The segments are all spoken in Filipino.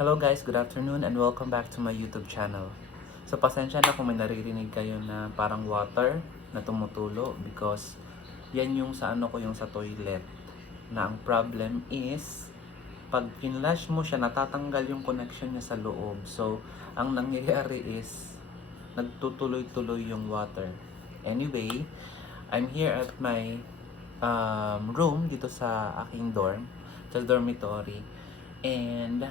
Hello guys, good afternoon and welcome back to my YouTube channel. So pasensya na kung may naririnig kayo na parang water na tumutulo because yan yung sa ano ko yung sa toilet. Na ang problem is pag pinlash mo siya natatanggal yung connection niya sa loob. So ang nangyayari is nagtutuloy-tuloy yung water. Anyway, I'm here at my room dito sa aking dorm, sa dormitory. And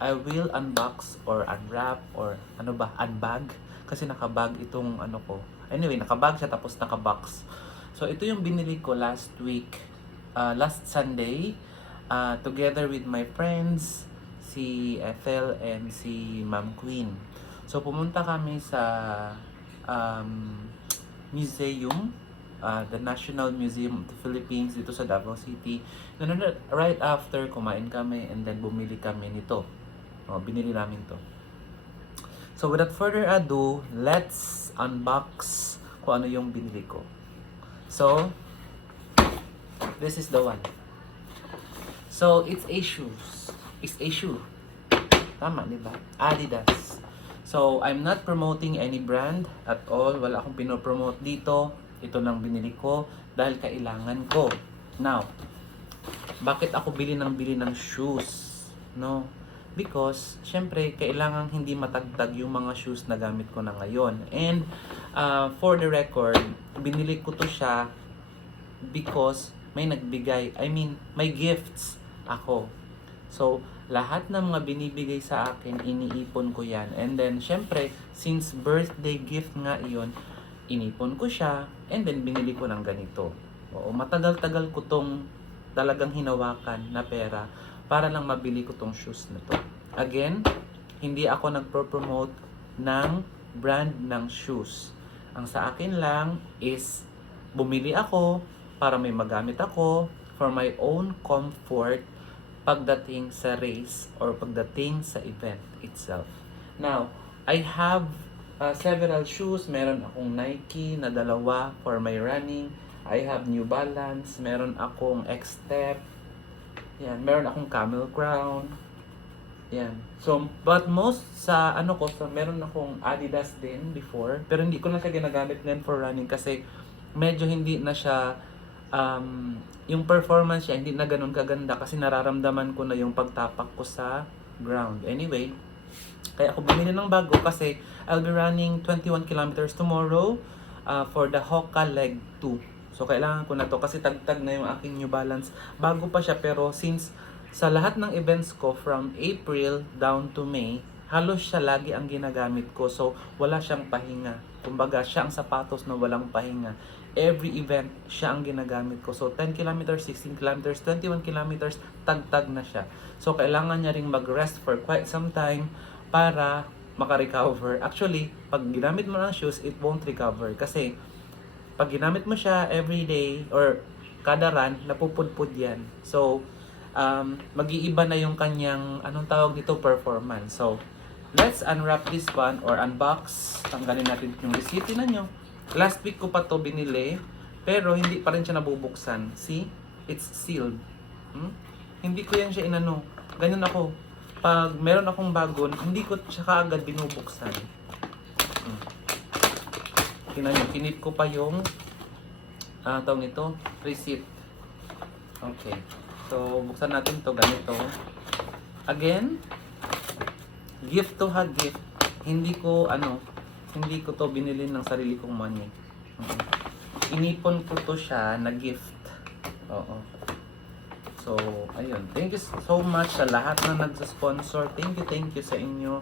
I will unbox or unwrap or unbag kasi nakabag itong ano ko. Anyway, nakabag siya tapos nakabox. So ito yung binili ko last week, last Sunday, together with my friends, si Ethel and si Ma'am Queen. So pumunta kami sa museum, the National Museum of the Philippines dito sa Davao City. Right after, kumain kami and then bumili kami nito. Binili namin to. So without further ado, let's unbox kung ano yung binili ko. So, this is the one. So, it's a shoes. It's a shoe. Tama, di ba? Adidas. So, I'm not promoting any brand at all. Wala akong pinopromote dito. Ito nang binili ko dahil kailangan ko. Now, bakit ako bili ng shoes? No? Because, syempre, kailangan hindi matagtag yung mga shoes na gamit ko na ngayon. And, for the record, binili ko to siya because may nagbigay, may gifts ako. So, lahat ng mga binibigay sa akin, iniipon ko yan. And then, syempre, since birthday gift nga iyon, inipon ko siya, and then binili ko ng ganito. Oo, matagal-tagal ko tong talagang hinawakan na pera para lang mabili ko tong shoes na to. Again, hindi ako nagpro-promote ng brand ng shoes. Ang sa akin lang is bumili ako para may magamit ako for my own comfort pagdating sa race or pagdating sa event itself. Now, I have several shoes. Meron akong Nike na dalawa for my running. I have New Balance. Meron akong X-Step. Yan, meron akong Camel Crown. Yan. So, but most sa meron akong Adidas din before, pero hindi ko na siya ginagamit ngayon for running kasi medyo hindi na siya yung performance niya hindi na ganun kaganda kasi nararamdaman ko na yung pagtapak ko sa ground. Anyway, kaya ako bumili ng bago kasi I'll be running 21 kilometers tomorrow for the Hoka Leg 2. So, kailangan ko na to kasi tagtag na yung aking New Balance. Bago pa siya pero since sa lahat ng events ko from April down to May, halos siya lagi ang ginagamit ko. So, wala siyang pahinga. Kumbaga, siya ang sapatos na walang pahinga. Every event, siya ang ginagamit ko. So, 10 kilometers, 16 kilometers, 21 kilometers, tagtag na siya. So, kailangan niya ring mag-rest for quite some time para makarecover. Actually, pag ginamit mo ng shoes, it won't recover kasi pag ginamit mo siya every day or kada run, napupudpud yan. So, mag-iiba na yung kanyang, performance. So, let's unwrap this one or unbox. Tanggalin natin yung receipt. Tingnan nyo. Last week ko pa to binili, pero hindi pa rin siya nabubuksan. See? It's sealed. Hindi ko yan siya inano. Ganyan ako. Pag meron akong bago, hindi ko siya kaagad binubuksan. Tingnan nyo, kinip ko pa yung tawag nito, receipt. Okay. So, buksan natin to ganito. Again, gift to ha, gift. Hindi ko to binili ng sarili kong money. Inipon ko to siya na gift. Oo. So, ayun. Thank you so much sa lahat na nagsa-sponsor. Thank you sa inyo.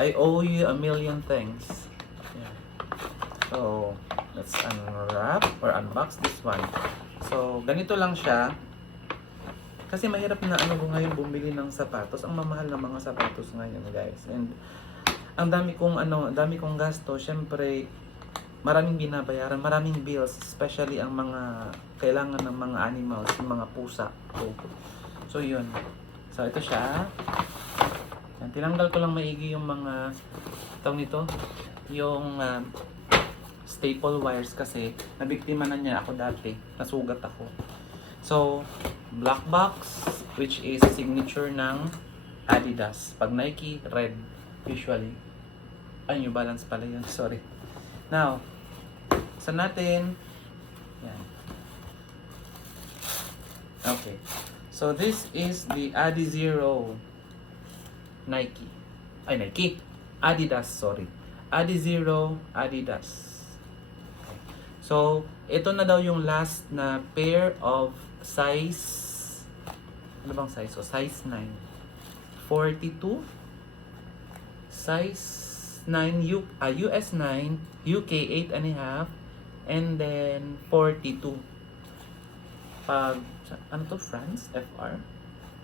I owe you a million thanks. Yeah. So, let's unwrap or unbox this one. So, ganito lang siya. Kasi mahirap na ngayon bumili ng sapatos. Ang mamahal ng mga sapatos ngayon, guys. And ang dami kong gasto. Syempre, maraming binabayaran, maraming bills, especially ang mga kailangan ng mga animals, yung mga pusa. So, yun. So, ito siya. Yan, tinanggal ko lang maigi yung mga yung staple wires kasi nabiktima na niya ako dati. Nasugat ako. So, black box, which is signature ng Adidas. Pag Nike, red. Usually. Ay, New Balance pala yun. Sorry. Now, sa natin. Yan. Okay. So, this is the Adizero Nike. Ay, Nike. Adidas, sorry. Adizero Adidas. Okay. So, ito na daw yung last na pair of size. Ano bang size? So, size 9. 42. Size 9, US 9, UK 8.5, and then 42. Pag, ano to? France? FR?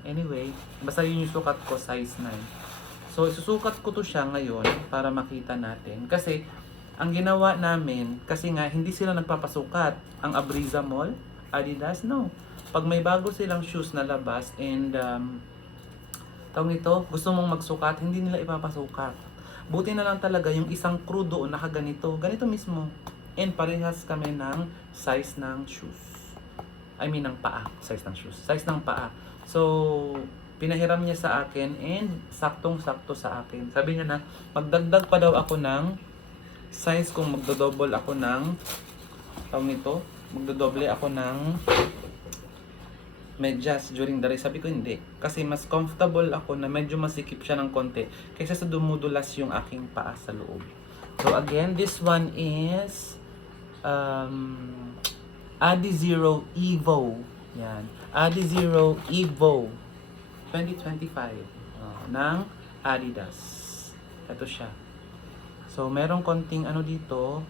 Anyway, basta yun yung sukat ko, size 9. So, isusukat ko to siya ngayon para makita natin. Kasi, ang ginawa namin, kasi nga, hindi sila nagpapasukat. Ang Abriza Mall, Adidas, no. Pag may bago silang shoes na labas and tawag nito, gusto mong magsukat, hindi nila ipapasukat. Buti na lang talaga yung isang crew doon nakaganito, ganito mismo. And parehas kami ng size ng shoes. I mean ng paa, size ng shoes, size ng paa. So, pinahiram niya sa akin and saktong-sakto sa akin. Sabi niya na magdagdag pa daw ako ng size kung magdo-double ako ng tawag nito, magdo-double ako ng medyas during the race. Sabi ko hindi. Kasi mas comfortable ako na medyo masikip siya ng konti kaysa sa dumudulas yung aking paa sa loob. So again, this one is Adizero Evo. Yan. Adizero Evo 2025 ng Adidas. Ito siya. So merong konting ano dito,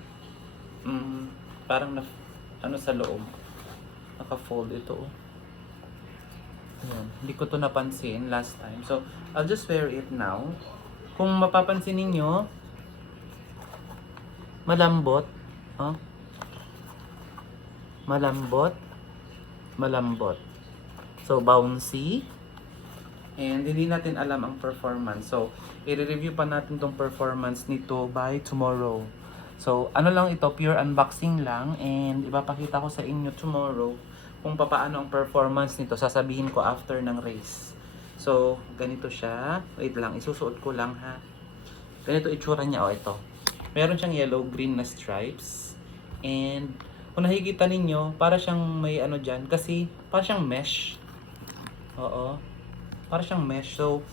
parang na, ano sa loob. Naka-fold ito. Ayan. Hindi ko to napansin last time. So, I'll just wear it now. Kung mapapansin ninyo, malambot. Oh. Malambot. Malambot. So, bouncy. And hindi natin alam ang performance. So, i-review pa natin tong performance nito by tomorrow. So, ano lang ito, pure unboxing lang. And ipapakita ko sa inyo tomorrow kung paano ang performance nito, sasabihin ko after ng race. So, ganito siya. Wait lang, isusuot ko lang ha. Ganito itsura niya, ito. Meron siyang yellow-green na stripes. And, kung nakikita ninyo, para siyang may ano dyan, kasi para siyang mesh. Oo. Para siyang mesh. So,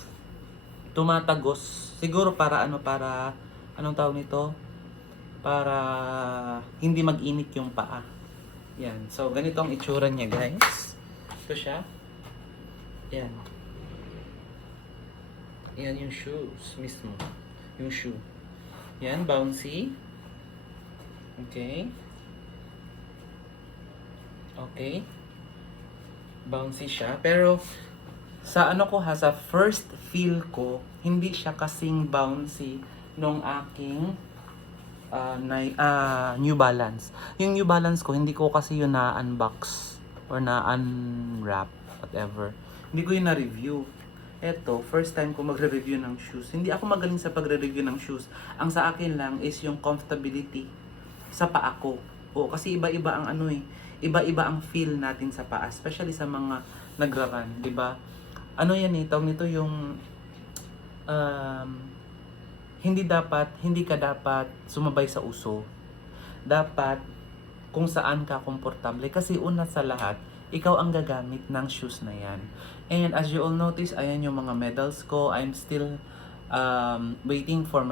tumatagos. Siguro para anong tawag nito? Para hindi mag-init yung paa. Yan. So, ganito ang itsura niya, guys. Ito siya. Yan. Yan yung shoes mismo. Yung shoe. Yan, bouncy. Okay. Okay. Bouncy siya. Pero, sa ano ko ha, sa first feel ko, hindi siya kasing bouncy nung aking New Balance. Yung New Balance ko, hindi ko kasi yun na-unbox or na-unwrap, whatever. Hindi ko yun na-review. Eto, first time ko magre-review ng shoes. Hindi ako magaling sa pagre-review ng shoes. Ang sa akin lang is yung comfortability sa paa ko. O, kasi iba-iba ang iba-iba ang feel natin sa paa, especially sa mga nagra-run, di ba? Ano yan tawag nito yung hindi ka dapat sumabay sa uso. Dapat kung saan ka komportable. Kasi una sa lahat, ikaw ang gagamit ng shoes na yan. And as you all notice, ayan yung mga medals ko. I'm still waiting for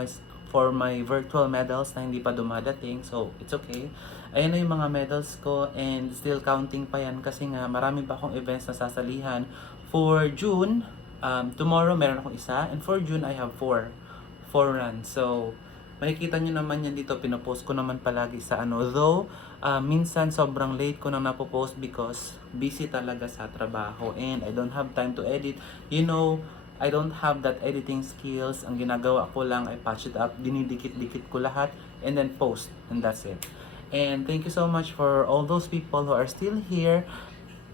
my virtual medals na hindi pa dumadating. So, it's okay. Ayan na yung mga medals ko and still counting pa yan kasi nga marami pa akong events na sasalihan. For June, tomorrow meron akong isa. And for June, I have 4 runs. So, makikita nyo naman yan dito. Pinopost ko naman palagi sa ano. Though, minsan sobrang late ko nang napopost because busy talaga sa trabaho. And I don't have time to edit. You know, I don't have that editing skills. Ang ginagawa ko lang ay patch it up. Dinidikit-dikit ko lahat. And then post. And that's it. And thank you so much for all those people who are still here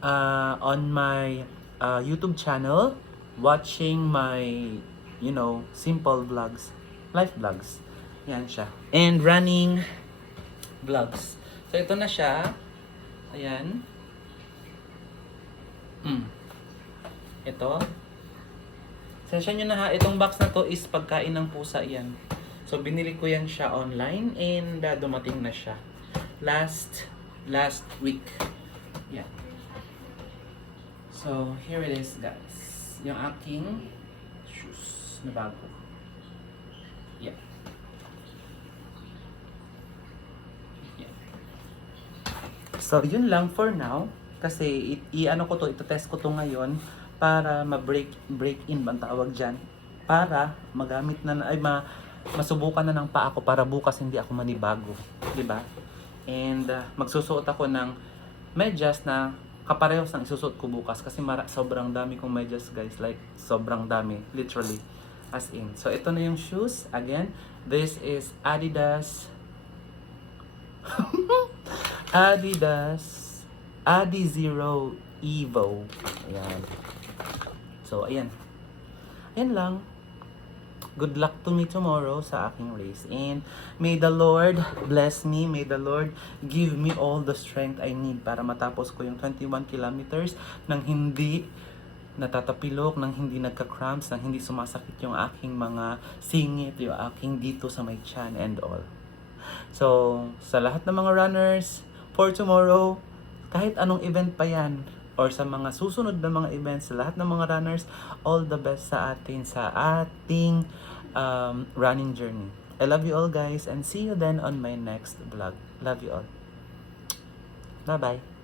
on my YouTube channel. Watching my simple vlogs, life vlogs. Yan siya. And running vlogs. So, ito na siya. Ayan. Ito. Sensya nyo na ha, itong box na to is pagkain ng pusa yan. So, binili ko yan siya online and dumating na siya. Last week. Yan. So, here it is guys. Yung aking shoes na bago. Yan. Yan. So, yun lang for now. Kasi, i-ano ko to, ito-test ko to ngayon para ma-break in bang tawag dyan. Para magamit na, masubukan na ng paa ko para bukas hindi ako manibago. Diba? And magsusuot ako ng medyas na kaparehos ng isusuot ko bukas kasi sobrang dami kong medyas guys, like sobrang dami, literally, as in. So ito na yung shoes. Again, this is Adidas Adizero Evo. Ayan. So ayan lang. Good luck to me tomorrow sa aking race. And may the Lord bless me. May the Lord give me all the strength I need para matapos ko yung 21 kilometers nang hindi natatapilok, nang hindi nagka-cramps, nang hindi sumasakit yung aking mga singit, yung aking dito sa my chan and all. So, sa lahat ng mga runners, for tomorrow, kahit anong event pa yan, or sa mga susunod na mga events, sa lahat ng mga runners, all the best sa atin, sa ating running journey. I love you all guys and see you then on my next vlog. Love you all. Bye-bye.